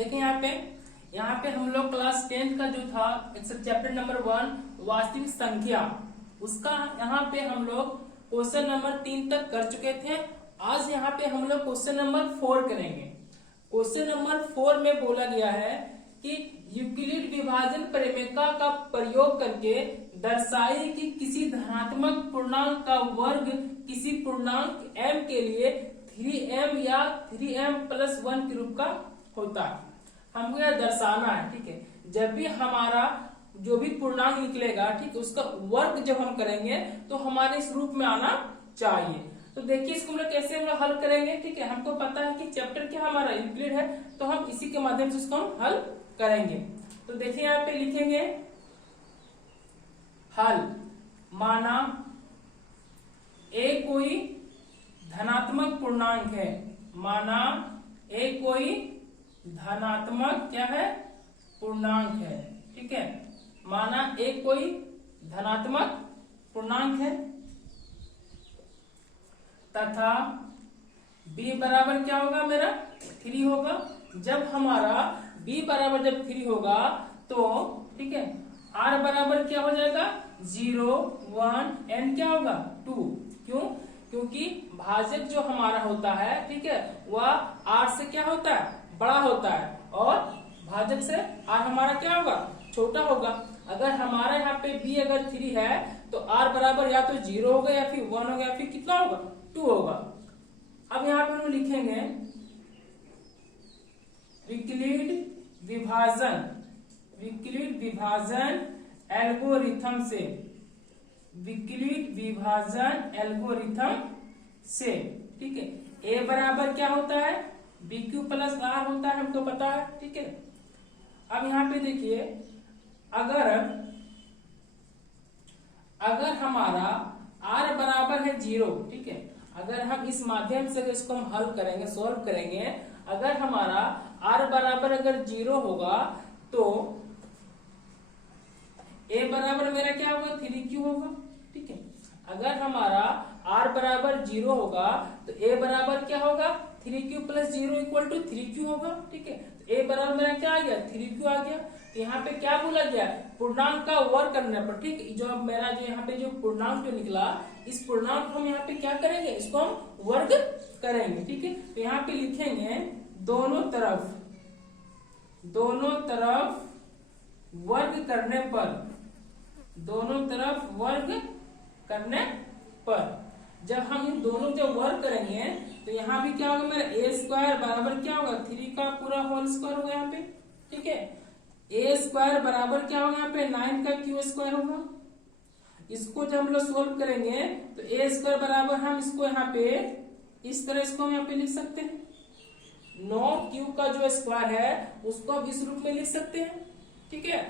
देखें यहाँ पे हम लोग क्लास 10 का जो था चैप्टर नंबर 1 वास्तविक संख्या, उसका यहाँ पे हम लोग क्वेश्चन नंबर 3 तक कर चुके थे। आज यहाँ पे हम लोग क्वेश्चन नंबर 4 करेंगे। क्वेश्चन नंबर 4 में बोला गया है कि यूक्लिड विभाजन प्रमेय का प्रयोग करके दर्शाई कि किसी धनात्मक पूर्णांक का वर्ग किसी पूर्णांक m के लिए 3m या 3m+1 के रूप का होता है। हमको यह दर्शाना है, ठीक है। जब भी हमारा जो भी पूर्णांक निकलेगा, ठीक है, उसका वर्ग जब हम करेंगे तो हमारे इस रूप में आना चाहिए। तो देखिए इसको हम लोग कैसे हम लोग हल करेंगे, ठीक है। हमको पता है कि चैप्टर क्या हमारा यूक्लिड है, तो हम इसी के माध्यम से इसको हम हल करेंगे। तो देखिए यहाँ पे लिखेंगे हल, माना a कोई धनात्मक पूर्णांक है, माना a कोई धनात्मक क्या है, पूर्णांक है, ठीक है। माना a कोई धनात्मक पूर्णांक है तथा b बराबर क्या होगा, मेरा 3 होगा। जब हमारा b बराबर जब 3 होगा तो ठीक है r बराबर क्या हो जाएगा 0, 1 n क्या होगा 2। क्यों? क्योंकि भाजक जो हमारा होता है, ठीक है, वह r से क्या होता है, बड़ा होता है, और भाजक से r हमारा क्या होगा, छोटा होगा। अगर हमारा यहाँ पे b अगर 3 है तो r बराबर या तो 0 होगा या फिर 1 होगा या फिर कितना होगा 2 होगा। अब यहाँ पे हम लिखेंगे विक्लिड विभाजन एल्गोरिथम से, विक्लिड विभाजन एल्गोरिथम से, ठीक है। a बराबर क्या होता है, bq प्लस r होता है, हमको पता है, ठीक है। अब यहाँ पे देखिए अगर हमारा r बराबर है 0, ठीक है, अगर हम इस माध्यम से इसको हम हल करेंगे, सॉल्व करेंगे, अगर हमारा r बराबर अगर 0 होगा तो a बराबर मेरा क्या होगा 3q होगा, ठीक है। अगर हमारा r बराबर 0 होगा तो a बराबर क्या होगा 3q plus 0 equal to 3q होगा, ठीक है। तो a बराबर मेरा क्या आ गया 3q आ गया। तो यहाँ पे क्या बोला गया, पूर्णांक का वर्ग करने पर, ठीक है। जो मेरा जो यहाँ पे जो पूर्णांक जो निकला, इस पूर्णांक को हम यहाँ पे क्या करेंगे, इसको हम वर्ग करेंगे, ठीक है। तो यहाँ पे लिखेंगे दोनों तरफ वर्ग करने पर, दोनों तरफ वर्ग करने पर जब हम इन दोनों जब वर्ग करेंगे तो यहाँ भी क्या होगा, मेरा a स्क्वायर बराबर क्या होगा 3 का पूरा होल स्क्वायर होगा यहाँ पे, ठीक है। a स्क्वायर बराबर क्या होगा यहाँ पे 9 का क्यू स्क्वायर होगा। इसको जब हम लोग सोल्व करेंगे तो a स्क्वायर बराबर हम इसको यहाँ पे इस तरह इसको हम यहाँ पे लिख सकते हैं, 9q का जो स्क्वायर है उसको अब इस रूप में लिख सकते हैं, ठीक है।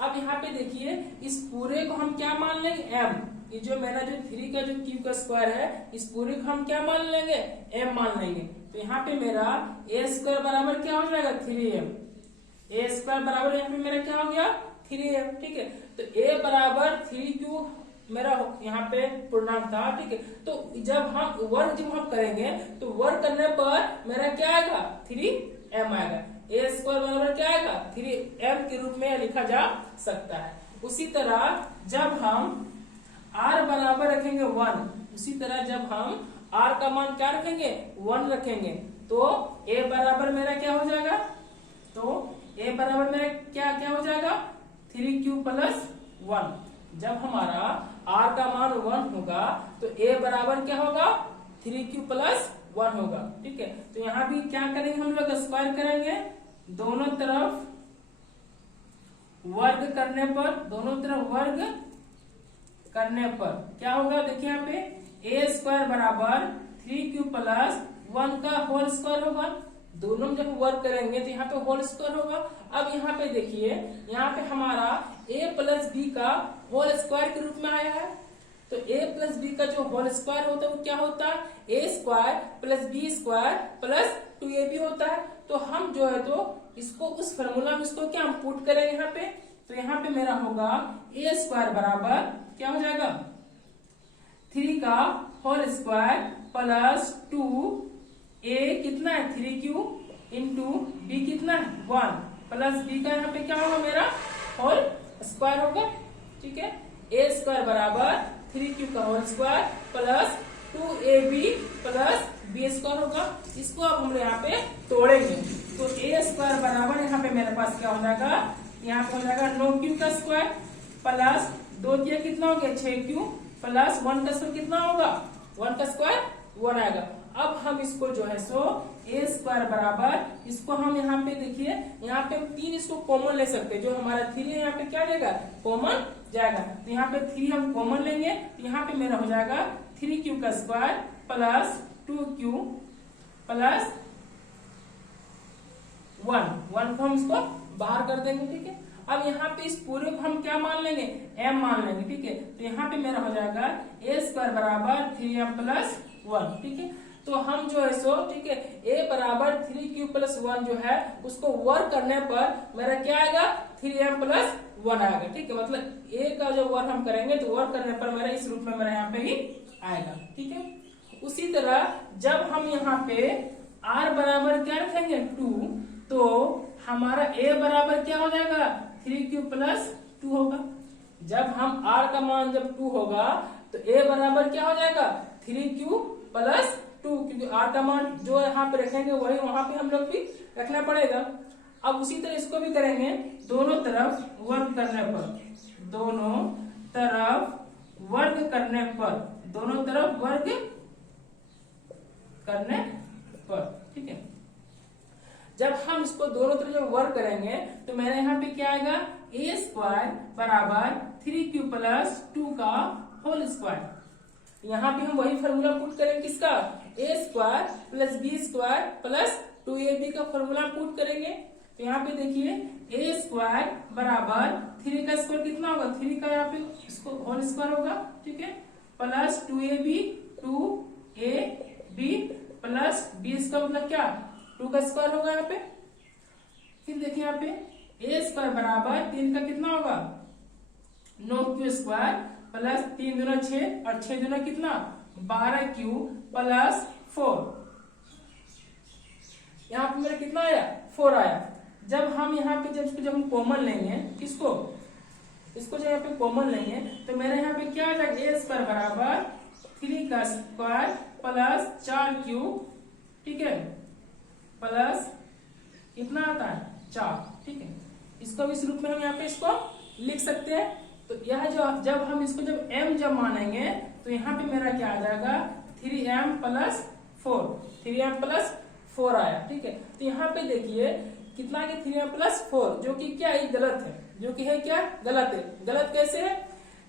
अब यहाँ पे देखिए इस पूरे को हम क्या मान लेंगे m, ये जो मेरा जो 3 का जो q का स्क्वायर है इस पूरे को हम क्या मान लेंगे m मान लेंगे। तो यहाँ पे मेरा a स्क्वायर बराबर क्या हो जाएगा 3m, a स्क्वायर बराबर यहाँ पे मेरा क्या हो गया 3m, ठीक है। तो a बराबर 3q मेरा यहाँ पे पूर्णांक था, ठीक है। तो जब हम करेंगे तो वर्ग करने पर मेरा क्या आएगा 3m आएगा। a स्क्वायर बराबर क्या आएगा 3m के रूप में लिखा जा सकता है। उसी तरह जब हम r बराबर रखेंगे 1, उसी तरह जब हम r का मान क्या रखेंगे 1 रखेंगे तो a बराबर मेरा क्या हो जाएगा, तो a बराबर मेरा क्या हो जाएगा 3q प्लस 1। जब हमारा r का मान 1 होगा तो a बराबर क्या होगा 3q प्लस 1 होगा, ठीक है। तो यहाँ भी क्या करेंगे हम लोग स्क्वायर करेंगे, दोनों तरफ वर्ग करने पर, दोनों तरफ वर्ग करने पर क्या होगा, देखिए यहाँ पे a स्क्वायर बराबर 3q प्लस 1 का होल स्क्वायर होगा। दोनों जब वर्ग करेंगे तो यहाँ पे होल स्क्वायर होगा। अब यहाँ पे देखिए यहाँ पे हमारा a प्लस b का होल स्क्वायर के रूप में आया है। तो a प्लस b का जो होल स्क्वायर होता है वो क्या होता है a square plus b square plus 2ab होता है। तो हम जो है तो इसको उस फॉर्मूला में इसको क्या हम पुट करेंगे यहाँ पे, तो यहाँ पे मेरा होगा a स्क्वायर बराबर क्या हो जाएगा 3 का होल स्क्वायर प्लस 2a कितना है 3q इंटू बी कितना है 1 प्लस बी का यहाँ पे क्या होगा मेरा होल स्क्वायर होगा। ठीक है, ए स्क्वायर बराबर 3q का whole square plus 2ab plus B square होगा। इसको अब हम यहाँ पे तोड़ेंगे तो ए स्क्वायर बराबर यहाँ पे मेरे पास क्या हो जाएगा, यहाँ पे हो जाएगा 9q का स्क्वायर प्लस 2 दिया कितना हो गया 6q प्लस 1 का स्क्वायर कितना होगा 1 का स्क्वायर 1 आएगा। अब हम इसको जो है सो ए स्क्वायर बराबर इसको हम यहाँ पे देखिए यहाँ पे 3 इसको कॉमन ले सकते हैं, जो हमारा 3 है यहाँ पे क्या जाएगा कॉमन जाएगा। तो यहाँ पे 3 हम कॉमन लेंगे तो यहाँ पे मेरा हो जाएगा 3q का स्क्वायर प्लस 2q प्लस 1 को हम इसको बाहर कर देंगे। ठीक है, अब यहाँ पे इस पूरे को हम क्या मान लेंगे m मान लेंगे। ठीक है, तो यहाँ पे मेरा हो जाएगा ए स्क्वायर बराबर 3m प्लस 1। ठीक है, तो हम जो है सो ठीक है a बराबर 3q प्लस 1 जो है उसको वर्क करने पर मेरा क्या आएगा 3m प्लस 1 आएगा। ठीक है, मतलब a का जो वर्क हम करेंगे तो वर्क करने पर मेरा इस रूप में मेरा यहाँ पे ही आएगा। ठीक है, उसी तरह जब हम यहाँ पे r बराबर क्या रखेंगे 2 तो हमारा a बराबर क्या हो जाएगा 3q प्लस 2 होगा। जब हम r का मान जब 2 होगा तो a बराबर क्या हो जाएगा 3q प्लस 2, क्योंकि r का मान जो यहाँ पे रखेंगे वही वहां पे हम लोग भी रखना पड़ेगा। अब उसी तरह इसको भी करेंगे दोनों तरफ वर्ग करने पर, दोनों तरफ वर्ग करने पर, दोनों तरफ वर्ग करने पर। ठीक है, जब हम इसको दोनों तरफ जब वर्क करेंगे तो मेरे यहाँ पे क्या आएगा ए स्क्वायर बराबर 3q प्लस 2 का होल स्क्वायर। यहाँ पे हम वही फॉर्मूला पुट करेंगे किसका A square plus B square plus 2ab का फॉर्मूला पुट करेंगे। तो यहाँ पे देखिए ए स्क्वायर बराबर 3 का स्क्वायर कितना होगा 3 का यहाँ पे इसको होल स्क्वायर होगा। ठीक है, plus 2ab 2ab plus B का मतलब क्या 2 का स्क्वायर होगा यहाँ पे। फिर देखिए यहाँ पे ए स्क्वायर बराबर 3 का कितना होगा 9q स्क्वायर प्लस 3 दूना 6 और 6 दूना कितना 12q प्लस 4। यहाँ पे मेरा कितना आया 4 आया। जब हम यहाँ पे जब हम कॉमन लेंगे इसको जब यहाँ पे कॉमन लेंगे तो मेरे यहाँ पे क्या आ जाएगा ए स्क्वायर बराबर 3 का स्क्वायर प्लस 4q। ठीक है, प्लस कितना आता है 4। ठीक है, इसको इस रूप में हम यहाँ पे इसको लिख सकते हैं। तो यह जो जब हम इसको जब m जब मानेंगे तो यहाँ पे मेरा क्या आ जाएगा 3m प्लस 4, 3m प्लस 4 आया। ठीक है, तो यहाँ पे देखिए कितना है 3m प्लस 4 जो कि क्या है गलत है, जो कि है क्या गलत है। गलत कैसे है,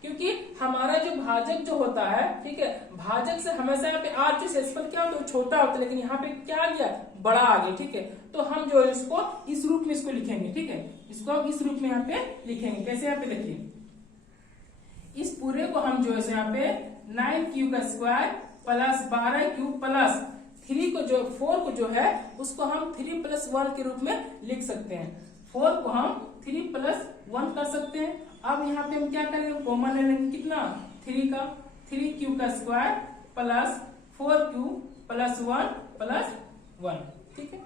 क्योंकि हमारा जो भाजक जो होता है ठीक है भाजक से हमेशा यहाँ पे r जो शेषफल क्या होता है छोटा होता है, लेकिन यहाँ पे क्या आ गया बड़ा आ गया। ठीक है, तो हम जो है इसको इस रूप में इसको लिखेंगे। ठीक है, इसको हम इस रूप में यहाँ पे लिखेंगे। कैसे यहाँ पे देखिए इस पूरे को हम जो है यहाँ पे 9q का स्क्वायर प्लस 12q प्लस 3 को जो 4 को जो है उसको हम 3 प्लस 1 के रूप में लिख सकते हैं। 4 को हम 3 प्लस 1 कर सकते हैं। अब यहाँ पे हम क्या करेंगे कॉमन ले लेंगे कितना 3 का 3q का square plus 4q plus 1 plus 1। ठीक है,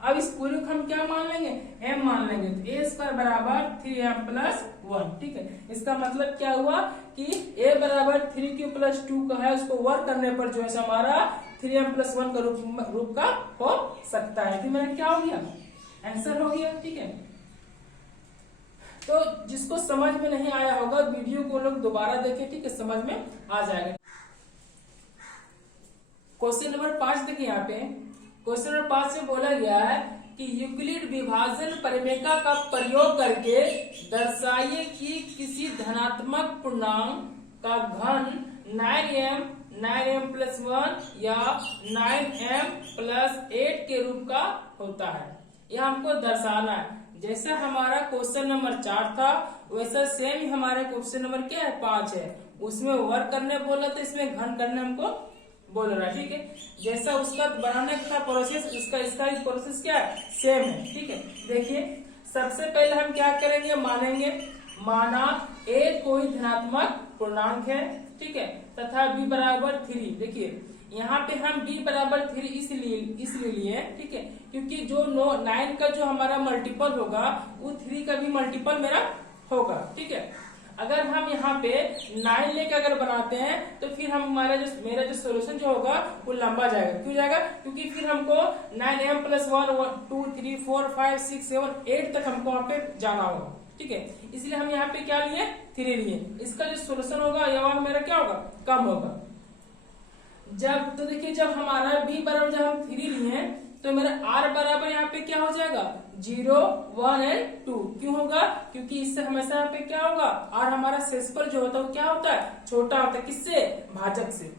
अब इस पूरे को हम क्या मान लेंगे m मान लेंगे। तो ए स्क्वायर बराबर 3m प्लस 1। ठीक है, इसका मतलब क्या हुआ कि a बराबर 3q प्लस 2 का है उसको वर्क करने पर जो है हमारा 3m प्लस 1 का रूप का हो सकता है। तो मेरा क्या हो गया आंसर हो गया। ठीक है, तो जिसको समझ में नहीं आया होगा वीडियो को लोग दोबारा देखें। ठीक है, समझ में आ जाएगा। क्वेश्चन नंबर 5 देखिए यहाँ पे क्वेश्चन नंबर 5 से बोला गया है कि यूक्लिड विभाजन परिमेय का प्रयोग करके दर्शाइए कि किसी धनात्मक पूर्णांक का घन 9m प्लस 1 या 9m प्लस 8 के रूप का होता है। यह हमको दर्शाना है। जैसा हमारा क्वेश्चन नंबर 4 था वैसा सेम ही हमारे क्वेश्चन नंबर क्या है 5 है। उसमें वर्क करने बोला तो इसमें घन करने हमको बोल रहा है। ठीक है, जैसा उसका बनाने का प्रोसेस इसका प्रोसेस क्या है सेम है। ठीक है, देखिए सबसे पहले हम क्या करेंगे मानेंगे माना a कोई धनात्मक पूर्णांक है। ठीक है, तथा b बराबर 3। देखिए यहाँ पे हम b बराबर 3 इसलिए लिए, ठीक है, क्योंकि जो 9 का जो हमारा मल्टीपल होगा वो 3 का भी मल्टीपल मेरा होगा, ठीक है। अगर हम यहाँ पे 9 लेके अगर बनाते हैं तो फिर हम मेरा जो सोल्यूशन जो होगा वो लंबा जाएगा। क्यों जाएगा? क्योंकि फिर हमको 9m + 1 2 3 4 5 6 7 8 तक हमको वहाँ पे जाना होगा, ठीक है। इसलिए हम यहाँ पे क्या लिए? 3 लिए। इसका जो सोल्यूशन होगा यह मेरा क्या होगा? कम होगा। जब तो देखिए जब हमारा b बराबर जब हम 3 लिए तो मेरा r बराबर यहाँ पे क्या हो जाएगा? 0 1 एंड 2। क्यों होगा? क्योंकि इससे हमेशा यहाँ पे क्या होगा? r हमारा शेषफल जो होता है वो क्या होता है? छोटा होता है। किससे? भाजक से।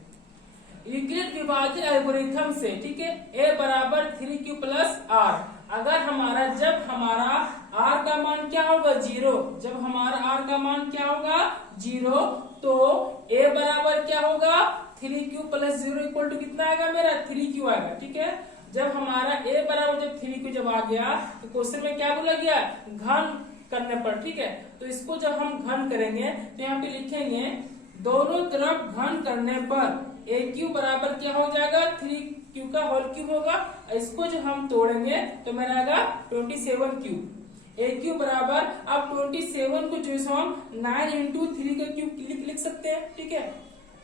यूक्लिड विभाजन एल्गोरिथम से, ठीक है, a बराबर 3q + r। अगर हमारा जब हमारा r का मान क्या होगा? 0। जब हमारा r का मान क्या होगा? 0, तो a बराबर क्या होगा? 3q + 0 = कितना आएगा मेरा? 3q आएगा, ठीक है। जब हमारा a बराबर जब 3q जब आ गया तो क्वेश्चन में क्या बोला गया? घन करने पर, ठीक है। तो इसको जब हम घन करेंगे तो यहाँ पे लिखेंगे दोनों तरफ घन करने पर aq बराबर क्या हो जाएगा? 3q का होल क्यूब होगा। इसको जब हम तोड़ेंगे तो मेरा आएगा 27q। aq बराबर, अब 27 को जो हम 9 × 3 का क्यूब लिख सकते हैं, ठीक है।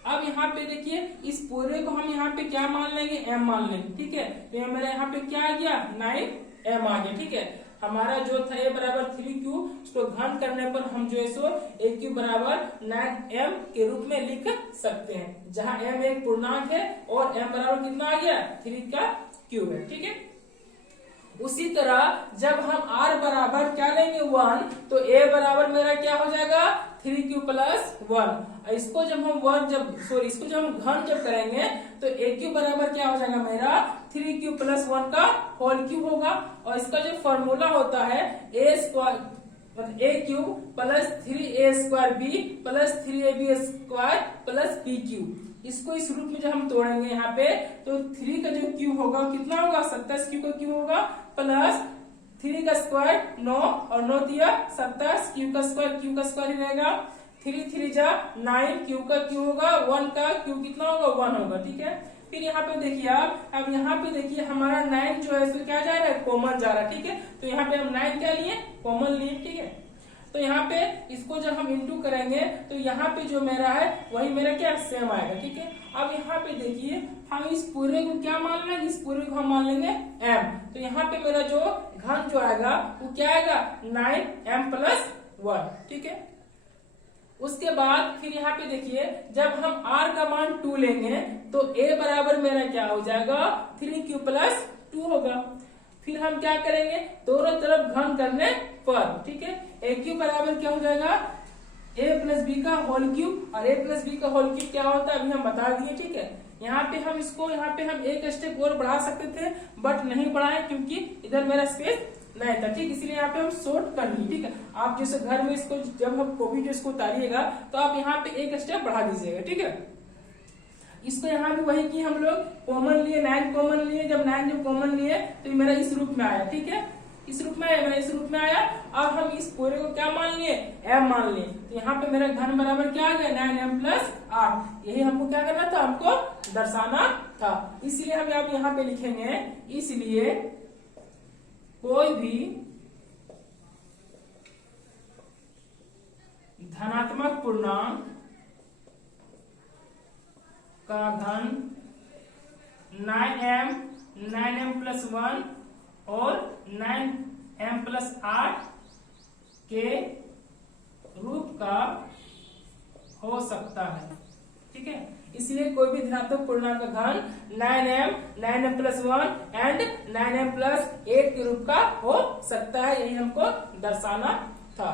अब यहाँ पे देखिए इस पूरे को हम यहाँ पे क्या मान लेंगे? m मान लेंगे, ठीक है। तो ये मेरा यहाँ पे क्या आ गया? 9m आ गया, ठीक है। हमारा जो था a बराबर 3q, उसको घन करने पर हम जो है सो aq बराबर 9m के रूप में लिख सकते हैं, जहाँ m एक पूर्णांक है और m बराबर कितना आ गया? 3 का क्यूब है, ठीक है। उसी तरह जब हम r बराबर क्या लेंगे? 1, तो a बराबर मेरा क्या हो जाएगा? 3q + 1। इसको जब हम इसको जब हम घन जब करेंगे तो aq बराबर क्या हो जाएगा मेरा? 3q + 1 का होल क्यूब होगा। और इसका जो फॉर्मूला होता है a² मतलब a³ + 3a² b + 3ab² + bq। इसको इस रूप में जब हम तोड़ेंगे यहाँ पे तो 3 का जो क्यूब होगा कितना होगा? 27q का क्यूब होगा, प्लस 3 का स्क्वायर 9 और 9 दिया 27, क्यूब का स्क्वायर ही रहेगा। 3 3 जा 9, क्यूब का क्यूब होगा, 1 का क्यूब कितना होगा? 1 होगा, ठीक है। फिर यहाँ पे देखिए आप, अब यहाँ पे देखिए हमारा 9 जो है क्या जा रहा है? कॉमन जा रहा है, ठीक है। तो यहाँ पे हम 9 क्या लिए? कॉमन लिए, ठीक है। तो यहाँ पे इसको जब हम इंटू करेंगे तो यहाँ पे जो मेरा है वही मेरा क्या? सेम आएगा, ठीक है। अब यहाँ पे देखिए हम इस पूरे को क्या मान लेंगे? इस पूरे को हम मान लेंगे m। तो यहाँ पे मेरा जो घन जो आएगा वो क्या आएगा? 9m + 1, ठीक है। उसके बाद फिर यहाँ पे देखिए जब हम r का मान 2 लेंगे तो a बराबर मेरा क्या हो जाएगा? 3q + 2 होगा। फिर हम क्या करेंगे? दोनों तरफ घन करने पर, ठीक है, aq बराबर क्या हो जाएगा? a + b का होल क्यूब। और a + b का होल क्यूब क्या होता है अभी हम बता दिए, ठीक है। यहाँ पे हम एक स्टेप और बढ़ा सकते थे बट नहीं बढ़ाए क्योंकि इधर मेरा स्पेस नहीं था, ठीक। इसलिए यहाँ पे हम शॉर्ट कर लिए, ठीक है। आप जैसे घर में इसको जब हम कॉपी जो इसको उतारिएगा तो आप यहाँ पे एक स्टेप बढ़ा दीजिएगा, ठीक है। इसको यहाँ भी वही की हम लोग कॉमन लिए, 9 कॉमन लिए। जब 9 जब कॉमन लिए तो ये मेरा इस रूप में आया, ठीक है। इस रूप में आया, मेरा इस रूप में आया। अब हम इस पूरे को क्या मान लिए? m मान लिए। तो यहाँ पे मेरा घन बराबर क्या आ गया? 9m + 8। यही हमको क्या करना था? हमको दर्शाना था। इसलिए हम यहाँ पे लिखेंगे, इसलिए कोई भी धनात्मक पूर्णांक का घन 9m + 1 और 9m + 8 के रूप का हो सकता है, ठीक है। इसलिए कोई भी धनात्मक पूर्णांक का घन 9m + 1 एंड 9m + 8 के रूप का हो सकता है। यही हमको दर्शाना था।